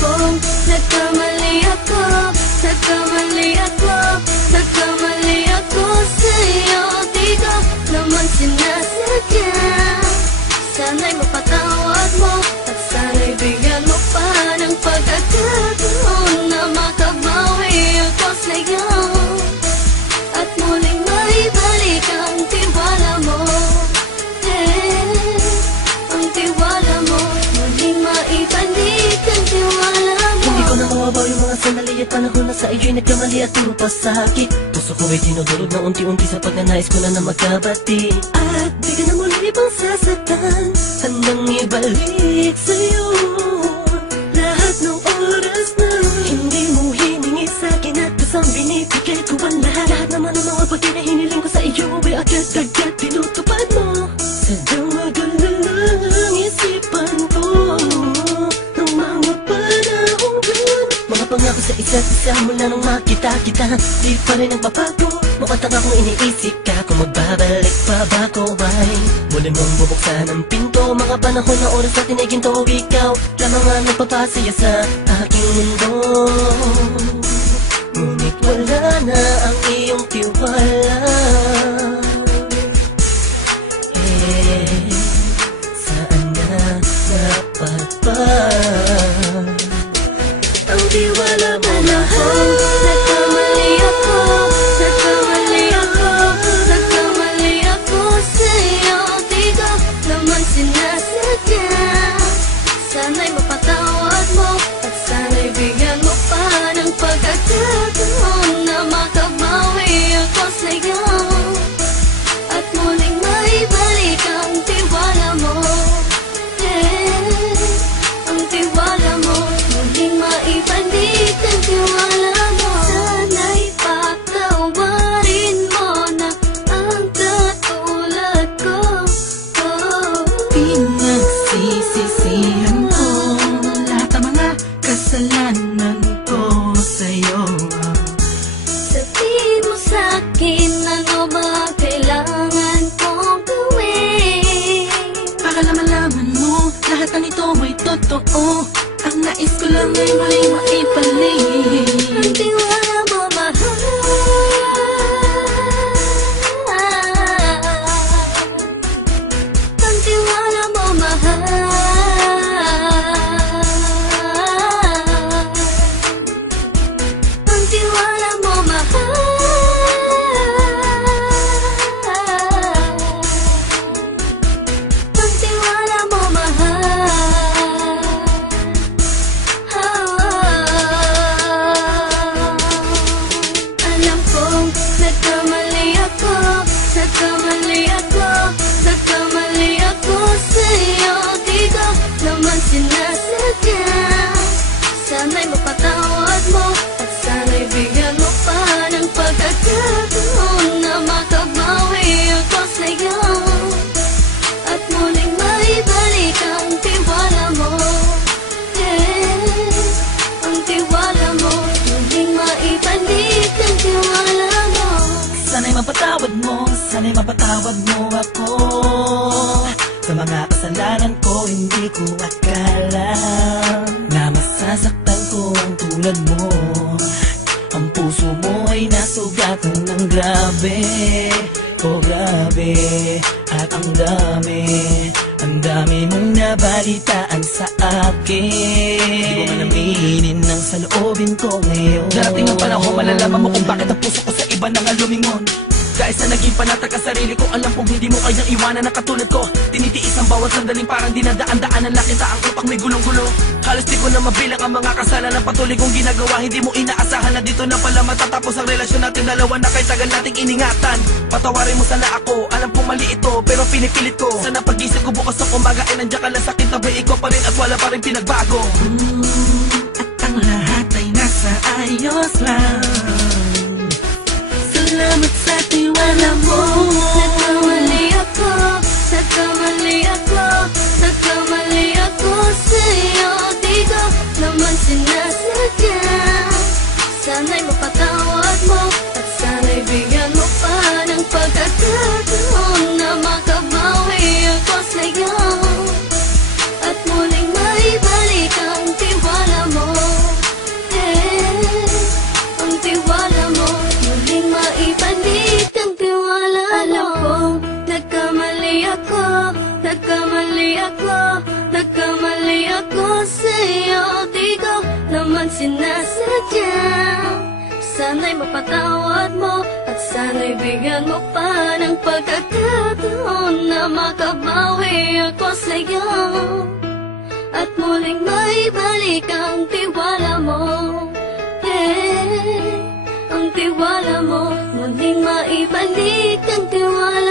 kong nagkamali ako, nagkamali ako, nagkamali ako sa'yo. Di ko naman sinasadya. Sana'y mapatawad mo at sana'y bigyan mo pa ng pagkakataon na makabawi ako sa'yo at muling maibalik ang tiwala mo. Ang tiwala mo, muling maibalik ang tiwala mo. Hindi ko na mawabaw yung mga sandali at panahon na sa iyo'y nagkamali at puro pasakit. Puso ko ay dinudulog na unti-unti sa pagnanais ko na magkabati. At di ka na muli pang sasaktan, handang ibalik sa'yo lahat ng oras na hindi mo hiningi sa'kin at kusang binibigay ko ang lahat. Lahat naman ng mga bagay na hiniling ko sa iyo ay agad-agad tinutupad mo. Sadyang magulo lang isipan ko ng mga panahong yun. Mga pangako sa isa't isa mula nung makita kita, di pa rin nagbabago. Mukhang akong iniisip ka kung magbabalik pa ba ko ay muli mong bubuksan ang pinto. Mga panahon na oras natin ay ginto, ikaw lamang ang nagpapasaya sa aking mundo. Ngunit wala na ang iyong tiwala. Saan na dapat ba ang tiwala mo mahal? Nagkamali ako, nagkamali ako, nagkamali ako sa'yo. Di ko naman sinasadya. Sana'y mapatawad mo at sana'y bigyan mo pa ng pagkakataon na makabawi ako sa'yo at muling maibalik ang tiwala mo. Ang tiwala mo, muling maibalik ang tiwala mo. Sana'y patawarin mo na ang katulad ko. Pinagsisisihan ko lahat ng mga kasalanan ko sa'yo. Sabihin mo sa'kin ano ba kailangan kong gawin Para malaman mo lahat na nito ay totoo. Ang nais ko lang ay muli maibalik ang tiwala mo, mahal. Ang tiwala mo, mahal. Ang tiwala mo, mahal. Ang tiwala mo, mahal. Alam kong nagkamali ako, nagkamali ako, nagkamali ako sa'yo. Di ko naman sinasadya. Sana'y mapatawad mo at sana'y bigyan mo pa ng pagkakataon na makabawi ako sa'yo at muling maibalik ang tiwala mo. Ang tiwala mo, muling maibalik ang tiwala mo. Sana'y mapatawad mo, sana'y mapatawad mo ako sa mga kasalanan ko. Hindi ko akala na masasaktan ko ang tulad mo. Ang puso mo ay nasugatan ng grabe, oh grabe. At ang dami mong nabalitaan sa akin. Di ko man aminin ang saloobin ko ngayon. Darating ang panahon, malalaman mo kung bakit ang puso ko sa iba nang alumingon. Dahil sa naging panatag ang sarili ko, alam kong hindi mo kayang iwanan na katulad ko. Tinitiis ang bawat sandaling parang dinadaan-daanan lang kita. Ang utak may gulong-gulo. Halos di ko na mabilang ang mga kasalanan patuloy kong ginagawa. Hindi mo inaasahan na dito na pala matatapos ang relasyon natin dalawa na kahit tagal nating iningatan. Patawarin mo sana ako, alam kong mali ito pero pinipilit ko. Sana pag-isip ko bukas ng umaga ay nandiyan ka lang sa kitabi. Ikaw pa rin at wala pa rin pinagbago. At ang lahat ay nasa ayos lang. Salamat sa tiwala mo. Nagkamali ako, nagkamali ako, nagkamali ako sa'yo. Di ko naman sinasadya. Sana'y mapatawad mo at sana'y bigyan mo pa ng pagkakataon na makabawi ako sa'yo at muling maibalik ang tiwala mo. naman sinasadya. Sana'y mapatawad mo at sana'y bigyan mo pa ng pagkakataon na makabawi ako sa'yo at muling maibalik ang tiwala mo. Ang tiwala mo, muling maibalik ang tiwala